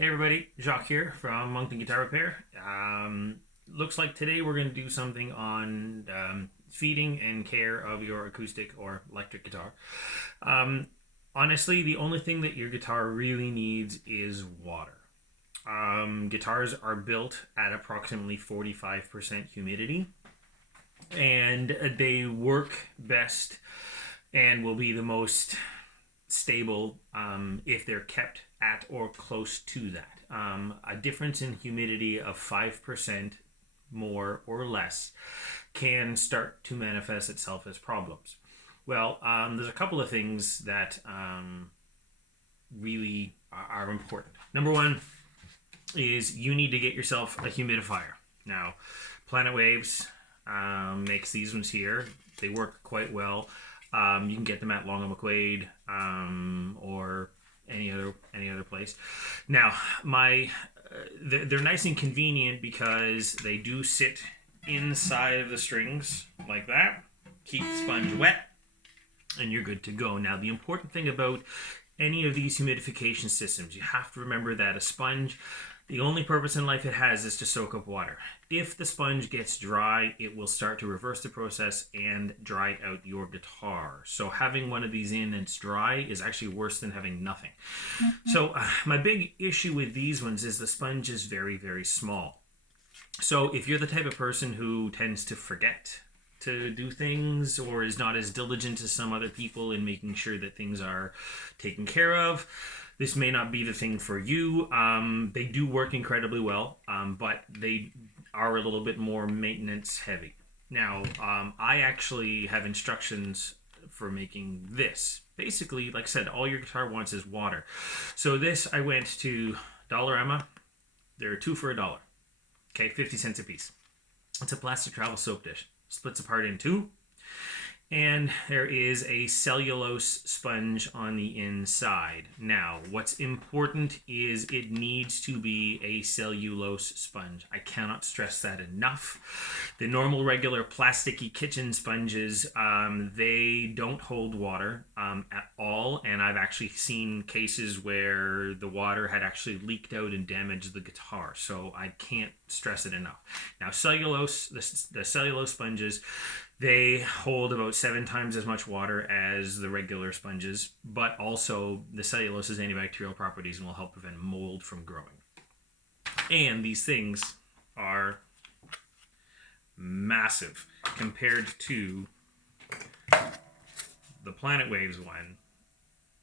Hey everybody, Jacques here from Moncton Guitar Repair. Looks like today we're going to do something on feeding and care of your acoustic or electric guitar. Honestly, the only thing that your guitar really needs is water. Guitars are built at approximately 45% humidity, and they work best and will be the most stable if they're kept at or close to that. A difference in humidity of 5% more or less can start to manifest itself as problems. Well, there's a couple of things that really are important. Number one is you need to get yourself a humidifier. Now, Planet Waves makes these ones here. They work quite well. You can get them at Long and McQuaid or any other place. Now, they're nice and convenient because they do sit inside of the strings like that. Keep the sponge wet, and you're good to go. Now, the important thing about any of these humidification systems, you have to remember that a sponge, the only purpose in life it has is to soak up water. If the sponge gets dry, it will start to reverse the process and dry out your guitar. So having one of these in and it's dry is actually worse than having nothing. So my big issue with these ones is the sponge is very, very small. So if you're the type of person who tends to forget to do things or is not as diligent as some other people in making sure that things are taken care of, this may not be the thing for you. They do work incredibly well, but they are a little bit more maintenance heavy. Now, I actually have instructions for making this. Basically, like I said, all your guitar wants is water. So this, I went to Dollarama. They're 2 for $1. Okay, 50 cents a piece. It's a plastic travel soap dish. Splits apart in two. And there is a cellulose sponge on the inside. Now, what's important is it needs to be a cellulose sponge. I cannot stress that enough. The normal, regular, plasticky kitchen sponges, they don't hold water at all. And I've actually seen cases where the water had actually leaked out and damaged the guitar. So I can't stress it enough. Now, cellulose, the cellulose sponges, they hold about 7 times as much water as the regular sponges, but also the cellulose has antibacterial properties and will help prevent mold from growing. And these things are massive compared to the Planet Waves one.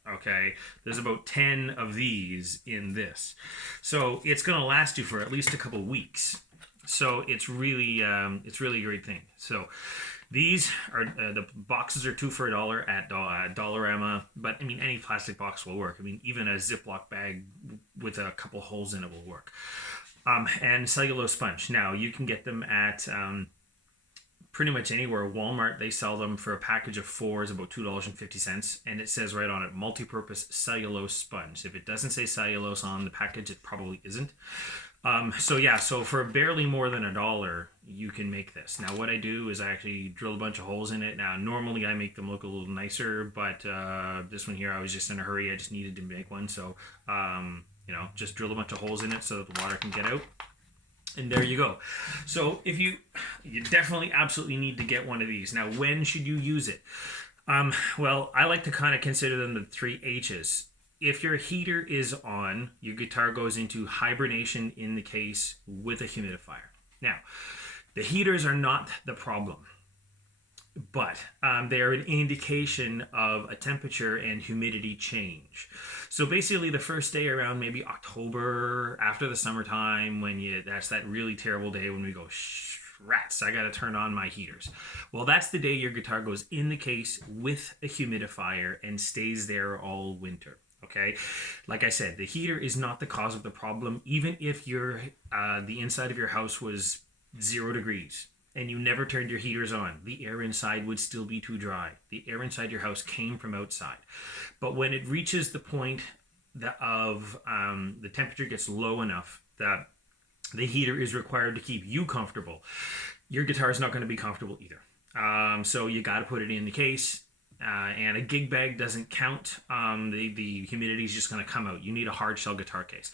Okay, there's about 10 of these in this. So it's going to last you for at least a couple weeks. So it's really a great thing. So these are the boxes are 2 for $1 at Dollarama, but I mean any plastic box will work. I mean even a Ziploc bag with a couple holes in it will work. And cellulose sponge. Now you can get them at pretty much anywhere. Walmart, they sell them for a package of 4 is about $2.50, and it says right on it, multi-purpose cellulose sponge. If it doesn't say cellulose on the package, it probably isn't. So for barely more than $1, you can make this. Now what I do is I actually drill a bunch of holes in it. Now normally I make them look a little nicer, but this one here I was just in a hurry. I just needed to make one, so just drill a bunch of holes in it so that the water can get out. And there you go. So if you definitely absolutely need to get one of these. Now when should you use it? Well, I like to kind of consider them the 3 H's. If your heater is on, your guitar goes into hibernation in the case with a humidifier. Now, the heaters are not the problem, but they are an indication of a temperature and humidity change. So basically the first day around maybe October, after the summertime, that's that really terrible day when we go, rats, I gotta turn on my heaters. Well, that's the day your guitar goes in the case with a humidifier and stays there all winter. Okay, like I said, the heater is not the cause of the problem. Even if the inside of your house was 0 degrees and you never turned your heaters on, the air inside would still be too dry. The air inside your house came from outside. But when it reaches the point the temperature gets low enough that the heater is required to keep you comfortable, your guitar is not going to be comfortable either. So you got to put it in the case. and a gig bag doesn't count. The humidity is just going to come out. You need a hard shell guitar case.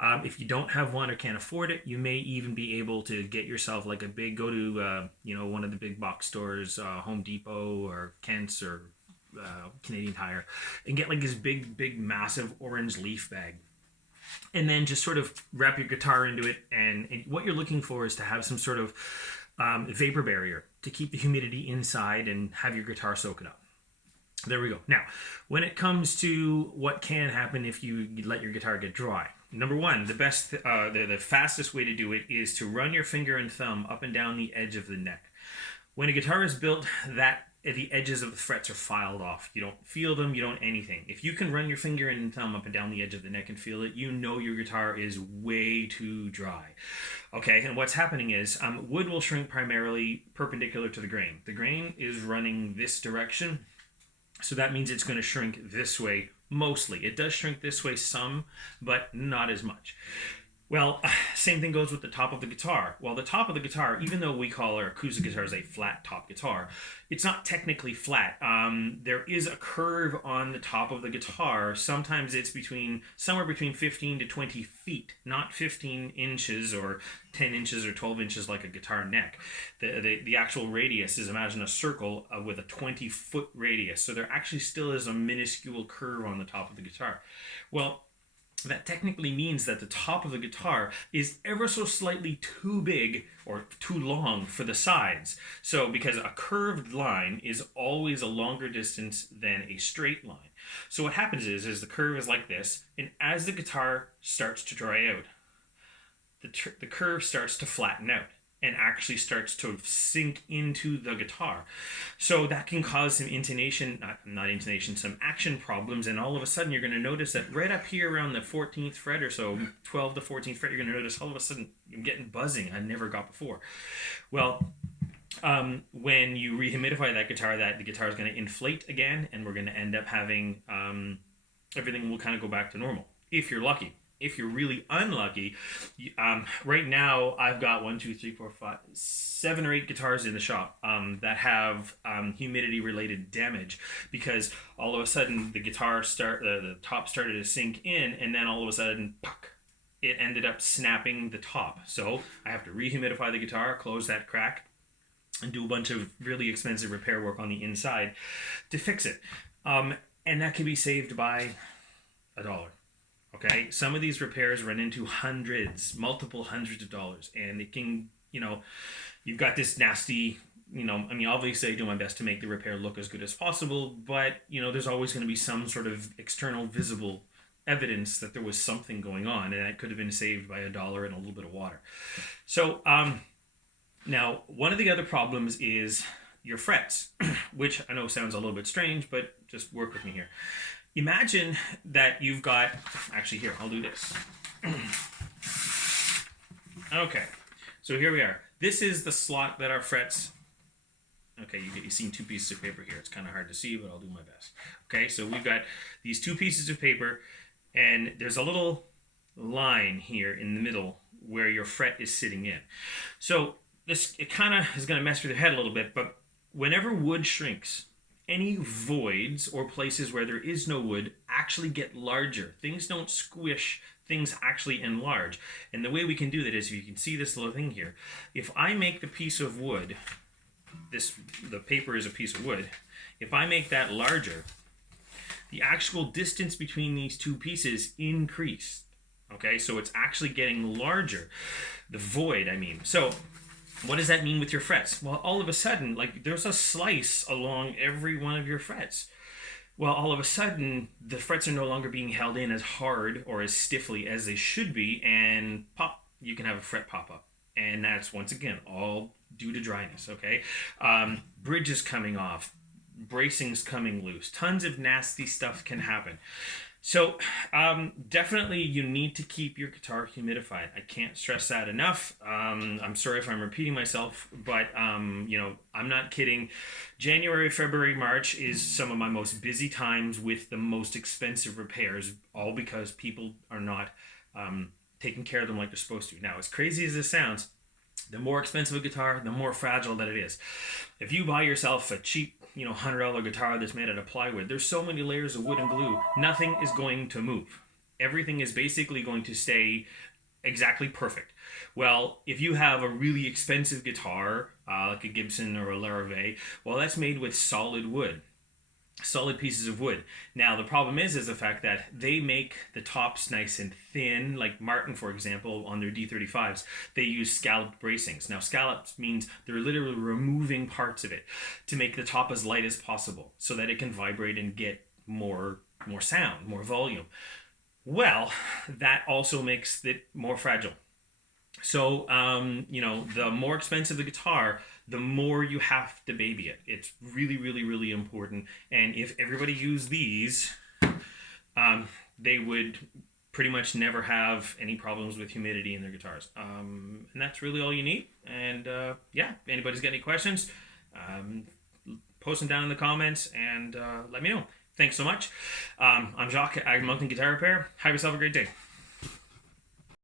If you don't have one or can't afford it, you may even be able to get yourself like a big, go to one of the big box stores, Home Depot or Kent's or Canadian Tire, and get like this big massive orange leaf bag. And then just sort of wrap your guitar into it. And what you're looking for is to have some sort of vapor barrier to keep the humidity inside and have your guitar soak it up. There we go. Now, when it comes to what can happen if you let your guitar get dry, number one, the fastest way to do it is to run your finger and thumb up and down the edge of the neck. When a guitar is built, the edges of the frets are filed off. You don't feel them, you don't anything. If you can run your finger and thumb up and down the edge of the neck and feel it, you know your guitar is way too dry. Okay, and what's happening is wood will shrink primarily perpendicular to the grain. The grain is running this direction, so that means it's going to shrink this way mostly. It does shrink this way some, but not as much. Well, same thing goes with the top of the guitar. Well, the top of the guitar, even though we call our acoustic guitars a flat top guitar, it's not technically flat. There is a curve on the top of the guitar. Sometimes it's somewhere between 15 to 20 feet, not 15 inches or 10 inches or 12 inches like a guitar neck. The actual radius is, imagine a circle with a 20-foot radius. So there actually still is a minuscule curve on the top of the guitar. Well, that technically means that the top of the guitar is ever so slightly too big or too long for the sides. So because a curved line is always a longer distance than a straight line. So what happens is the curve is like this, and as the guitar starts to dry out, the curve starts to flatten out and actually starts to sink into the guitar. So that can cause some some action problems, and all of a sudden you're going to notice that right up here around the 14th fret or so, 12 to 14th fret, you're going to notice all of a sudden you're getting buzzing I never got before. Well, when you rehumidify that guitar, the guitar is going to inflate again, and we're going to end up having everything will kind of go back to normal, if you're lucky. If you're really unlucky, right now I've got 7 or 8 guitars in the shop that have humidity related damage, because all of a sudden the top started to sink in, and then all of a sudden it ended up snapping the top. So I have to rehumidify the guitar, close that crack, and do a bunch of really expensive repair work on the inside to fix it. And that can be saved by $1. Okay, some of these repairs run into multiple hundreds of dollars, and it can, you've got this nasty, obviously I do my best to make the repair look as good as possible, but, there's always going to be some sort of external visible evidence that there was something going on, and that could have been saved by $1 and a little bit of water. So, now, one of the other problems is your frets, which I know sounds a little bit strange, but just work with me here. Imagine that you've got, actually here, I'll do this. Okay, so here we are. This is the slot that our frets, okay, you've seen 2 pieces of paper here. It's kind of hard to see, but I'll do my best. Okay, so we've got these 2 pieces of paper, and there's a little line here in the middle where your fret is sitting in. So it kind of is going to mess with your head a little bit, but whenever wood shrinks, any voids or places where there is no wood actually get larger. Things don't squish, things actually enlarge. And the way we can do that is, if you can see this little thing here, if I make the piece of wood, the paper is a piece of wood, if I make that larger, the actual distance between these 2 pieces increased. Okay, so it's actually getting larger. The void, I mean. So what does that mean with your frets? Well, all of a sudden, there's a slice along every one of your frets. Well, all of a sudden, the frets are no longer being held in as hard or as stiffly as they should be, and pop, you can have a fret pop up. And that's, once again, all due to dryness, okay? Bridges coming off, bracings coming loose, tons of nasty stuff can happen. So definitely you need to keep your guitar humidified. I can't stress that enough. I'm sorry if I'm repeating myself, but I'm not kidding. January, February, March is some of my most busy times with the most expensive repairs, all because people are not taking care of them like they're supposed to. Now, as crazy as this sounds, The more expensive a guitar, the more fragile that it is. If you buy yourself a cheap, $100 guitar that's made out of plywood, there's so many layers of wood and glue, nothing is going to move. Everything is basically going to stay exactly perfect. Well, if you have a really expensive guitar, like a Gibson or a Larrivee, well, that's made with solid wood, solid pieces of wood. Now, the problem is the fact that they make the tops nice and thin, like Martin, for example, on their D35s, they use scalloped bracings. Now, scallops means they're literally removing parts of it to make the top as light as possible so that it can vibrate and get more sound, more volume. Well, that also makes it more fragile. So, the more expensive the guitar, the more you have to baby it. It's really, really, really important. And if everybody used these, they would pretty much never have any problems with humidity in their guitars. And that's really all you need. And yeah, if anybody's got any questions, post them down in the comments and let me know. Thanks so much. I'm Jacques, Ag Mountain Guitar Repair. Have yourself a great day.